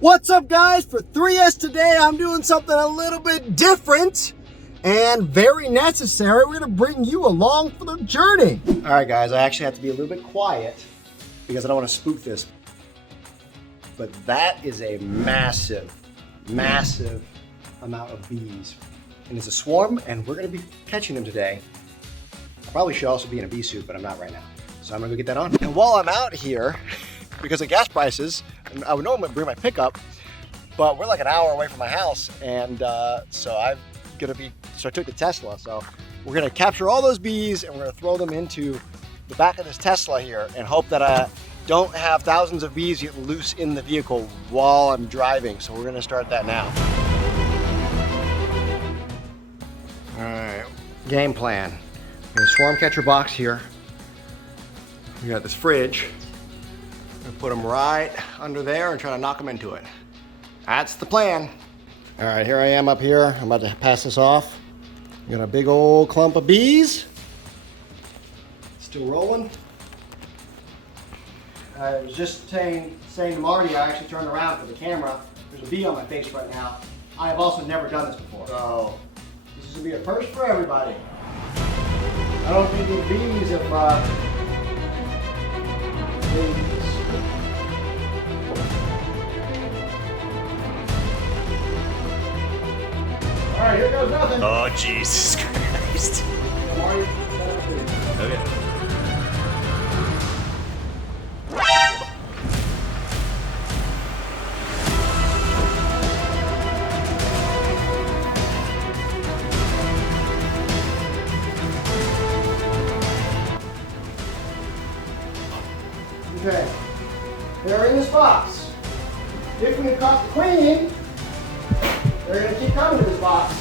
What's up, guys? For 3S today, I'm doing something a little bit different and very necessary. We're gonna bring you along for the journey. All right, guys, I actually have to be a little bit quiet because I don't want to spook this. But that is a massive, massive amount of bees. And it's a swarm, and we're gonna be catching them today. I probably should also be in a bee suit, but I'm not right now. So I'm gonna go get that on. And while I'm out here, because of gas prices, I would normally bring my pickup, but we're like an hour away from my house, and so I took the Tesla. So we're gonna capture all those bees and we're gonna throw them into the back of this Tesla here and hope that I don't have thousands of bees get loose in the vehicle while I'm driving. So we're gonna start that now. All right, game plan. We have a swarm catcher box here. We got this fridge. Put them right under there and try to knock them into it. That's the plan. All right, here I am up here. I'm about to pass this off. Got a big old clump of bees. Still rolling. I was just saying to Marty, I actually turned around for the camera. There's a bee on my face right now. I have also never done this before. So this is gonna be a first for everybody. I don't think these bees have all right, here goes nothing. Oh, Jesus Christ. Okay. Okay, they're in this box. If we caught the queen, they're going to keep coming to this box.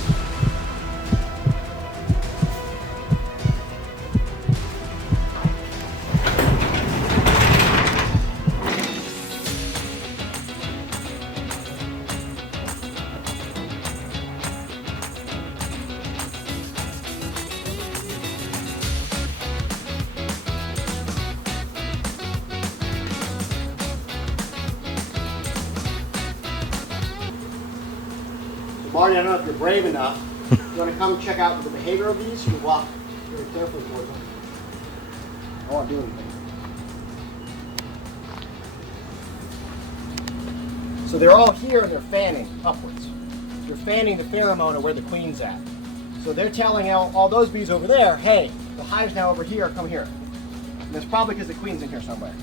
Marty, I don't know if you're brave enough. You want to come check out the behavior of these? You walk very carefully towards them. I won't do anything. So they're all here and they're fanning upwards. They're fanning the pheromone of where the queen's at. So they're telling all those bees over there, hey, the hive's now over here, come here. And that's probably because the queen's in here somewhere.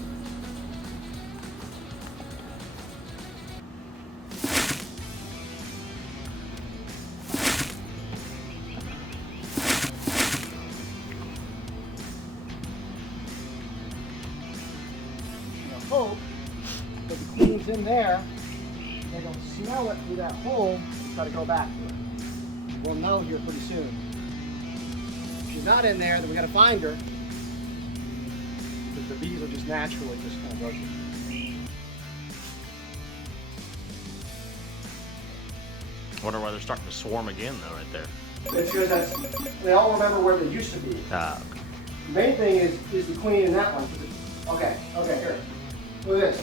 Hope that the queen's in there, they're going to smell it through that hole and try to go back to it. We'll know here pretty soon. If she's not in there, then we got to find her, because the bees will just naturally just kind of go here. I wonder why they're starting to swarm again, though, right there. It's because they all remember where they used to be. Okay. The main thing is the queen in that one. Okay, here. Look at this.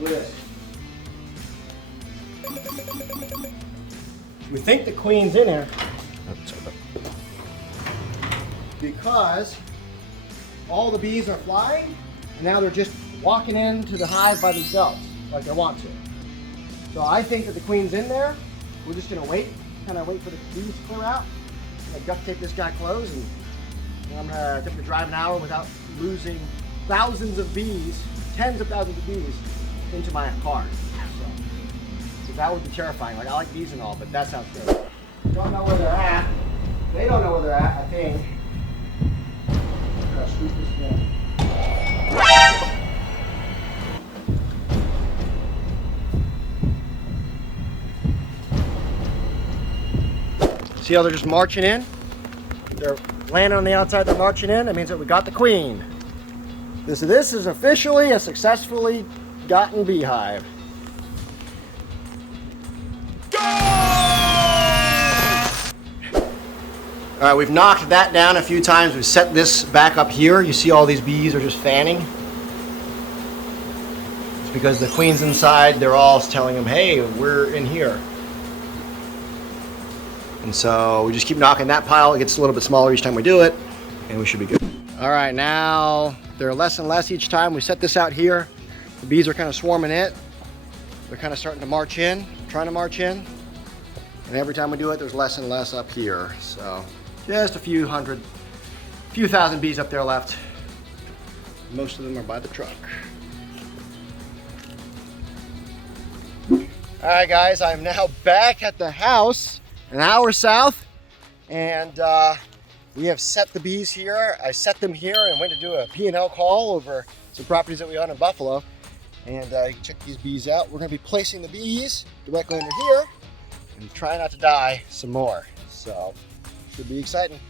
Look at this. We think the queen's in here because all the bees are flying and now they're just walking into the hive by themselves like they want to. So I think that the queen's in there. We're just gonna kind of wait for the bees to clear out. I'm gonna duct tape this guy closed, and I'm gonna attempt to drive an hour without losing thousands of bees, tens of thousands of bees into my car. So that would be terrifying. Like, I like bees and all, but that sounds good. Don't know where they're at. They don't know where they're at, I think. I'm gonna sweep this thing. See how they're just marching in? They're landing on the outside, they're marching in. That means that we got the queen. This is officially a successfully gotten beehive. All right, we've knocked that down a few times. We've set this back up here. You see all these bees are just fanning. It's because the queen's inside, they're all telling them, hey, we're in here. And so we just keep knocking that pile. It gets a little bit smaller each time we do it, and we should be good. All right, now they're less and less each time. We set this out here. The bees are kind of swarming it. They're kind of starting to march in, trying to march in. And every time we do it, there's less and less up here. So just a few thousand bees up there left. Most of them are by the truck. All right, guys, I'm now back at the house, an hour south, and we have set the bees here. I set them here and went to do a P&L call over some properties that we own in Buffalo. And check these bees out. We're gonna be placing the bees directly under here and try not to die some more. So, should be exciting.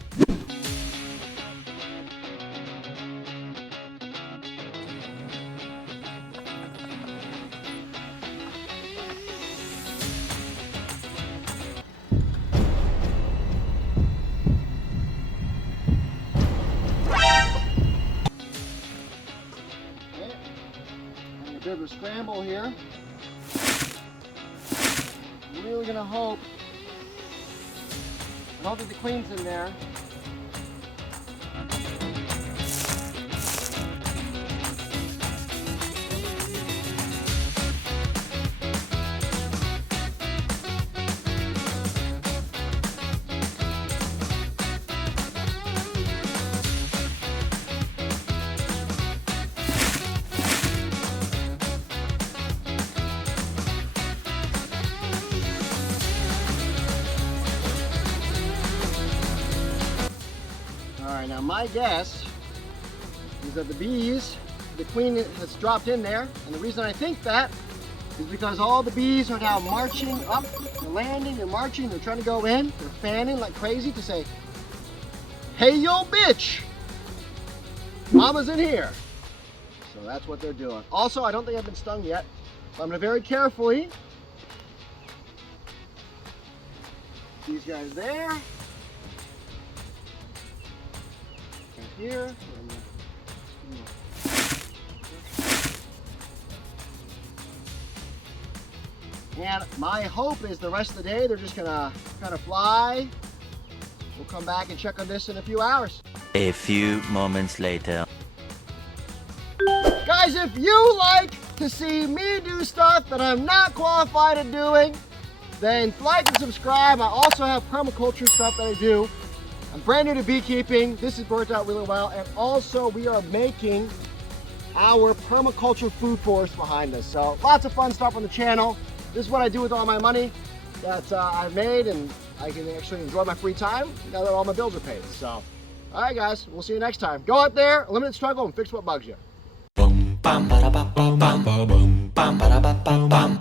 A bit of a scramble here. I'm really gonna hope. I don't think the queen's in there. Alright, now my guess is that the queen has dropped in there, and the reason I think that is because all the bees are now marching up, they're landing, they're marching, they're trying to go in, they're fanning like crazy to say, hey yo bitch, mama's in here. So that's what they're doing. Also, I don't think I've been stung yet, so I'm going to very carefully, these guys there, here. And my hope is the rest of the day they're just gonna kind of fly. We'll come back and check on this in a few hours. A few moments later. Guys, if you like to see me do stuff that I'm not qualified at doing, then like and subscribe. I also have permaculture stuff that I do. I'm brand new to beekeeping. This has worked out really well. And also we are making our permaculture food forest behind us. So lots of fun stuff on the channel. This is what I do with all my money that I've made, and I can actually enjoy my free time now that all my bills are paid. So, all right guys, we'll see you next time. Go out there, eliminate struggle, and fix what bugs you. Bum, bum, ba-da-ba-ba-bum, bum, bum, ba-da-ba-ba-bum.